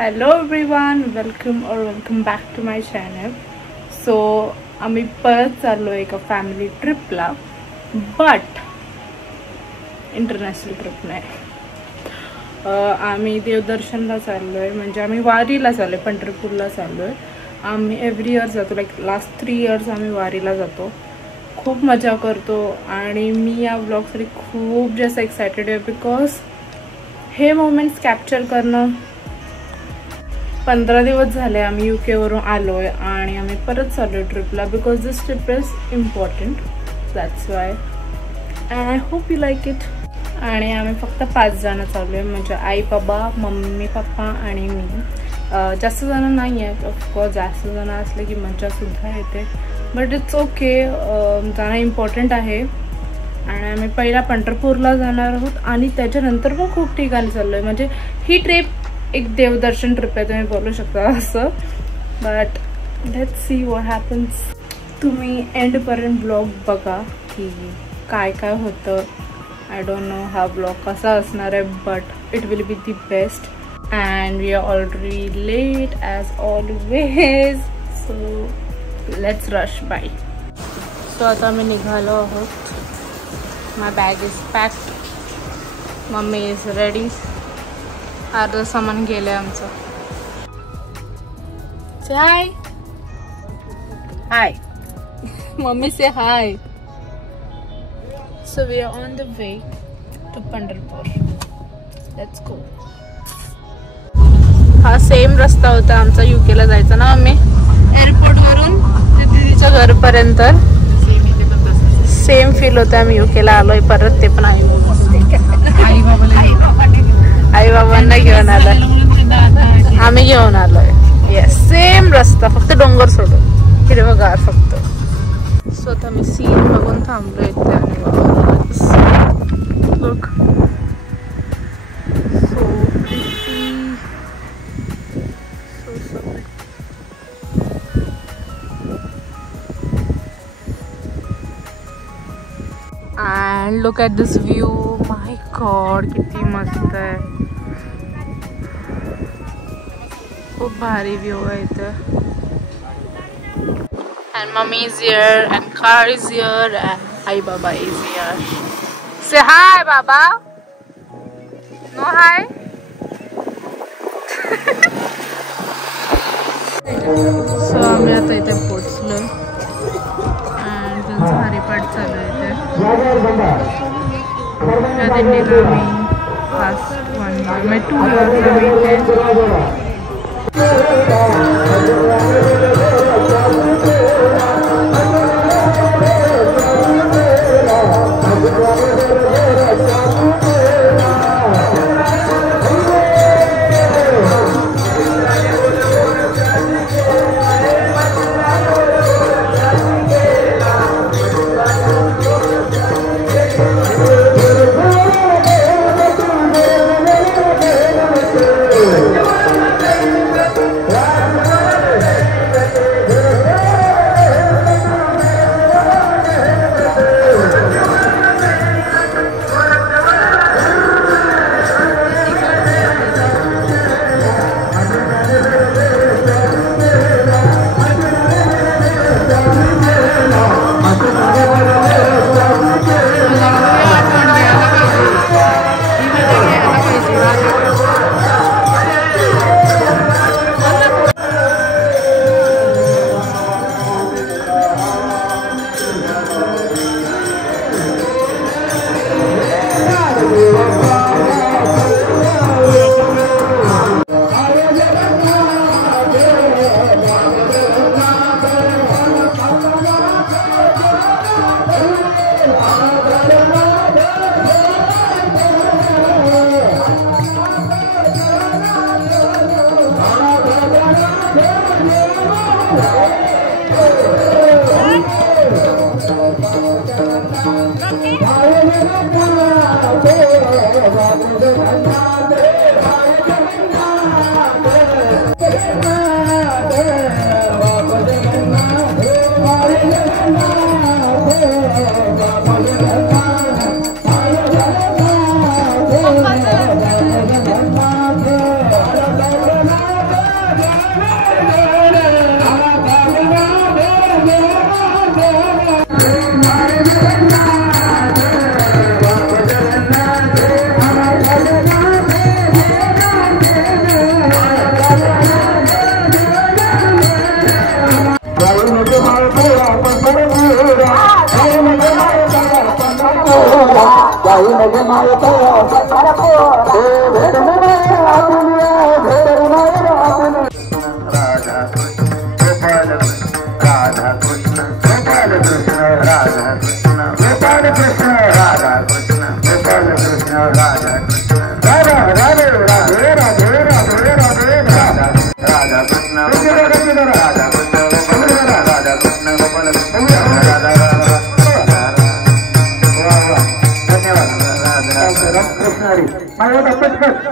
Hello everyone, welcome back to my channel. So आम्ही परत चाललो एका फॅमिली ट्रिपला, बट इंटरनॅशनल ट्रिप नाही. आम्ही देवदर्शनला चाललो आहे, म्हणजे आम्ही वारीला चाललो आहे, पंढरपूरला चाललो आहे. आम्ही एव्हरी इयर जातो, लाईक लास्ट 3 इयर्स आम्ही वारीला जातो. खूप मजा करतो आणि मी या व्लॉगसाठी खूप जास्त एक्सायटेड आहे, बिकॉज हे मोमेंट्स कॅप्चर करणं. 15 दिवस झाले आम्ही UK वरून आलो आहे आणि आम्ही परत चाललो आहे ट्रिपला, because this trip is important. That's why and I hope you like it. आणि आम्ही फक्त 5 जण चाललो आहे, म्हणजे आई, बाबा, मम्मी, पप्पा आणि मी. जास्त जण नाही आहेत. ऑफकोर्स जास्त जण असले की मज्जासुद्धा येते, बट इट्स ओके. जाणं इम्पॉर्टंट आहे. आणि आम्ही पहिला पंढरपूरला जाणार आहोत आणि त्याच्यानंतर पण खूप ठिकाणी चाललो आहे. म्हणजे ही ट्रिप एक देवदर्शन ट्रिप आहे, तुम्ही बोलू शकता असं. But let's see what happens. तुम्ही एंडपर्यंत ब्लॉग बघा की काय काय होतं. आय डोंट नो हा ब्लॉग कसा असणार आहे, but it will be the best. And we are already late as always, so let's rush bye. So आता आम्ही निघालो आहोत. My bag is packed, mummy is ready. अर्ध सामान गेलंय आमचं. Say hi. Hi mummy, say hi. So we are on the way to Pandharpur. Let's go. हा same रस्ता होता आमचा UKला जायचा ना मम्मी, एअरपोर्ट वरून ते दीदीच्या घरपर्यंत. सेम फील होतं. आम्ही UKला आलोय परत, ते पण आई बाबांना घेऊन आलोय. आम्ही घेऊन आलोय. येस, सेम रस्ता, फक्त डोंगर सोडून हिरवगार फक्त. स्वतः मी सीन बघून थांबलो इथे आणि look so pretty, so and look at this view. My God, किती मस्त आहे. खूप भारी व्ह्यू आहे इथं. And mommy is here, and car is here, and Ai Baba is here. Say hi, Baba. No hi. So आम्ही आता इथे पोहोचलो आणि त्यांचं हरिपाठ चालू आहे इथे. या दिंडीला आम्ही फास्ट 1 year, म्हणजे 2 years आम्ही इथे.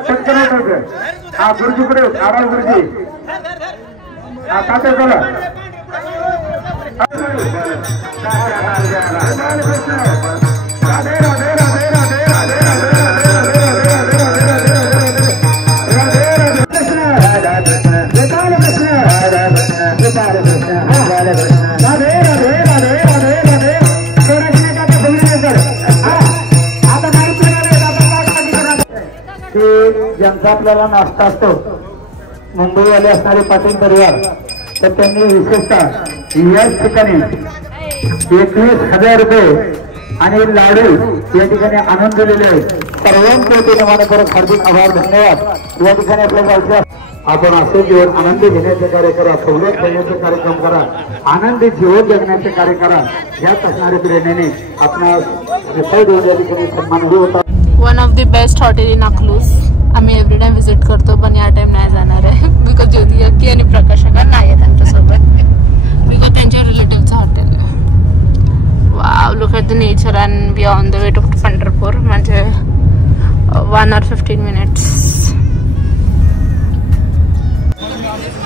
पटकन उठायचं. हा गुरुजीकडे आराम गुरुजी. हा तात्या चला. राधे राधे राधे राधे राधे ज्यांचा आपल्याला नाश्ता असतो मुंबईवाले असणारे पाटील परिवार तर त्यांनी विशेषतः याच ठिकाणी 21,000 रुपये आणि लाडू या ठिकाणी आणून दिलेले आहेत. सर्वांचे मनपूर्वक हार्दिक आभार धन्यवाद. या ठिकाणी आपल्या गावच्या आपण असे जीवन आनंदी घेण्याचे कार्य करा, सवलत घेण्याचे कार्यक्रम करा, आनंदी जीवन जगण्याचे कार्य करा. ह्याच असणाऱ्या प्रेरणेने आपणास या ठिकाणी सन्मानही होता. One of the best hotel in Akluj. आम्ही एव्हरी टाइम व्हिजिट करतो पण या टाइम नाही जाणार आहे बिकॉज ज्योती अक्की आणि प्रकाशका नाही आहे त्यांच्यासोबत बिकॉज त्यांच्या रिलेटिव्हचं हॉटेल आहे. Wow, look at the nature and we on the way to Pandharpur. म्हणजे 1 hour 15 minutes.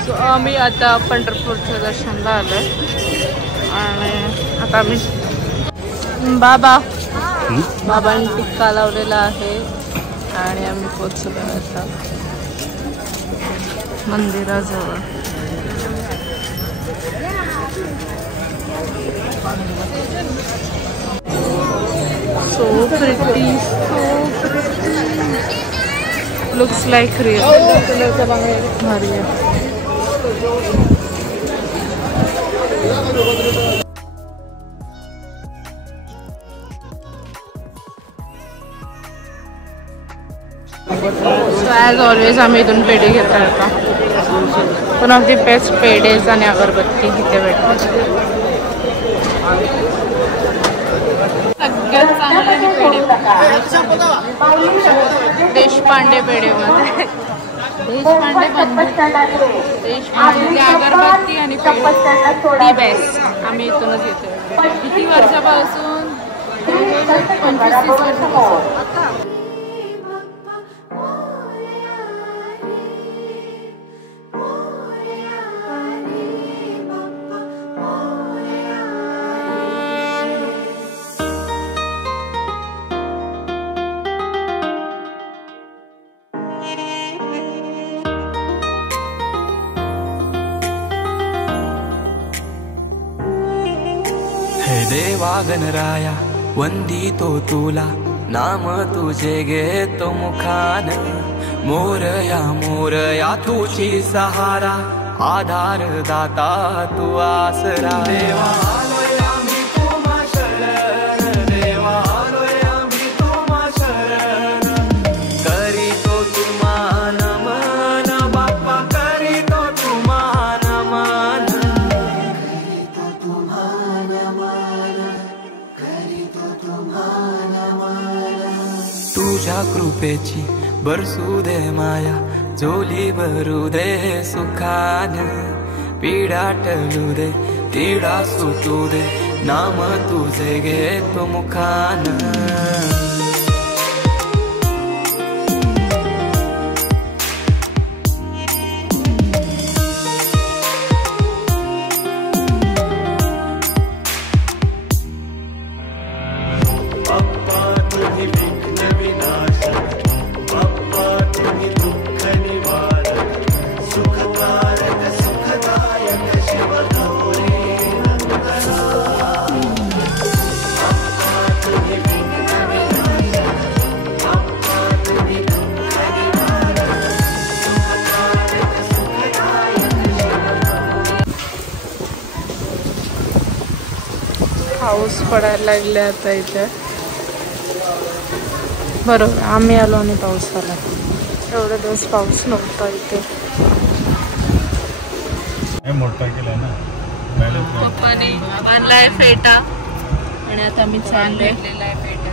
सो आम्ही आता पंढरपूरच्या दर्शनला आलो आहे आणि आता आम्ही बाबांनी टिक्का लावलेला आहे आणि आम्ही पोचलो आता मंदिराजवळ. So pretty, so pretty. Looks like real. भारी आहे. So as always आम्ही इथून पेढे घेतला होता. वन ऑफ द बेस्ट पेढेज आणि अगरबत्ती इथे भेटते. सगळ्यात चांगले पेढे देशपांडे पेढेमध्ये. देशपांडे अगरबत्ती आणि पेढे बेस्ट. आम्ही इथूनच घेतो. किती वर्षापासून? 25-30 वर्षापासून. देवा गणराया वंदितो तुला, नाम तुझे घेतो मुखान. मोरया तुझी सहारा, आधार दाता तू आसरा. देवा आलोय आम्ही तुम्हा शरण, देवा आलोय आम्ही तुम्हा शरण. करीतो तुम्हा नमन बाप्पा, करीतो तुम्हा नमन. तुझ्या कृपेची बरसू दे माया, झोली भरू दे सुखान. पीडा टलू दे, तिडा सुटू दे, नाम तुझे घेतो मुखान. पाऊस पडायला लागले आता इथे. बरोबर आम्ही आलो आणि पाऊस आला. एवढे दिवस पाऊस नव्हता इथे. मोठा केला ना पप्पाने बांधलाय फेटा आणि आता मी चाललोय फेटा.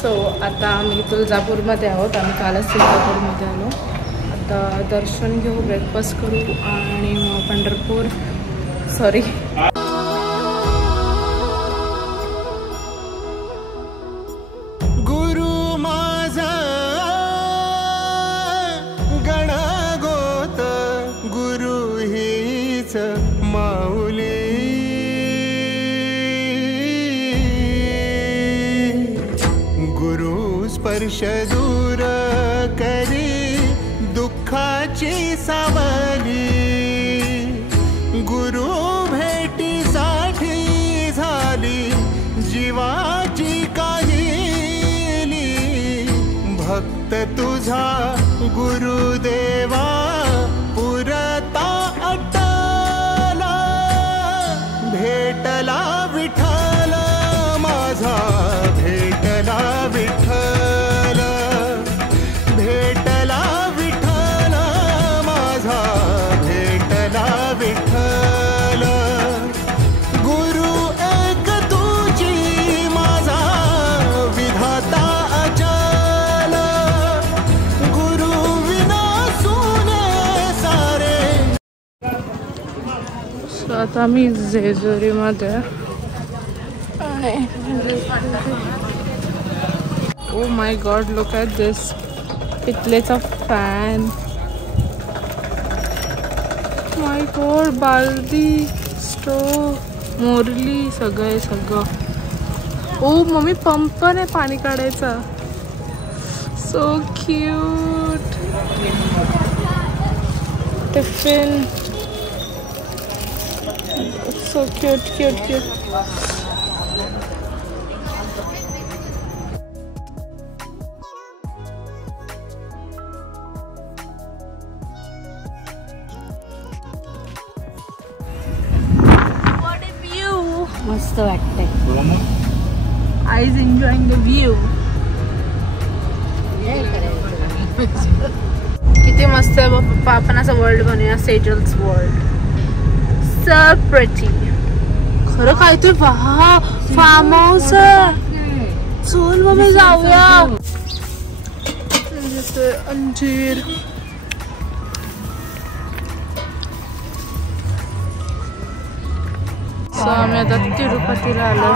सो आता आम्ही तुळजापूरमध्ये आहोत. आम्ही कालच तुळजापूरमध्ये आलो. आता दर्शन घेऊ, ब्रेकफास्ट करू आणि मग पंढरपूर गुरु माझा गणगोत गुरु हीच माऊली. गुरु स्पर्श दूर करी दुःखाची सावली. गुरु भेटीसाठी झाली जीवाची काहिली. भक्त तुझा गुरुदेवा पुरता अटला. भेटला विठ्ठल माझा, भेटला विठ्ठल, भेटला विठ्ठल माझा, भेटला विठ्ठल. गुरु एक तुझी माझा विधाता अचल. गुरु विना सुने सारे. आता मी जेजुरीमध्ये आणि oh my god, look at this. पितलेचा फॅन, माय गॉड, बालदी, स्टोव, मोरली, सगळं. ओ मम्मी, पंप पण आहे पाणी काढायचा. So cute. Tiffin, so cute. मस्त वाटतंय. I is enjoying the view. किती मस्त आहे पप्पा. आपण असं वर्ल्ड बनवूया, सेजल्स वर्ल्ड. So pretty. खरं काय ते वाह, फार्म हाऊस आहे. चल मम्मी जाऊया. अंजीर, सो आम्ही आता तिरुपतीला आलो.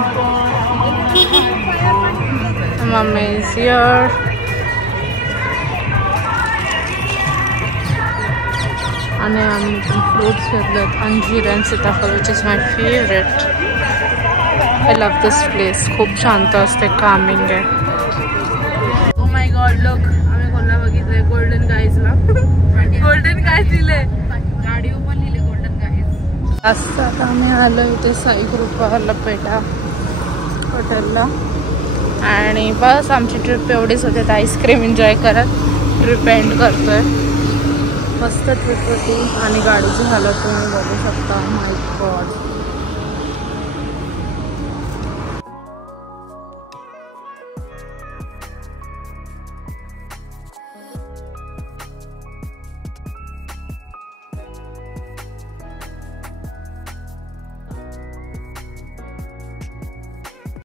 Mummy is here. आणि आम्ही फ्रूट्स घेतलेत, अंजीर अँड सीताफळ, which is my favourite. I love this place. खूप शांत असते, कामिंग आहे. ओ माय गॉड, लोक आम्ही कोणाला बघितलंय गोल्डन गाईजला. गोल्डन गाईज लिहिले, गाडीवर पण लिहिले गोल्डन गाईज. असं आम्ही आलो इथे साई कृपा लपेटा हॉटेलला. आणि बस आमची ट्रिप एवढीच होते. आईस्क्रीम एन्जॉय करत ट्रिप एंड करतोय. मस्त ट्रिप होती आणि गाडीची हालत तुम्ही बघू शकता. माय गॉड.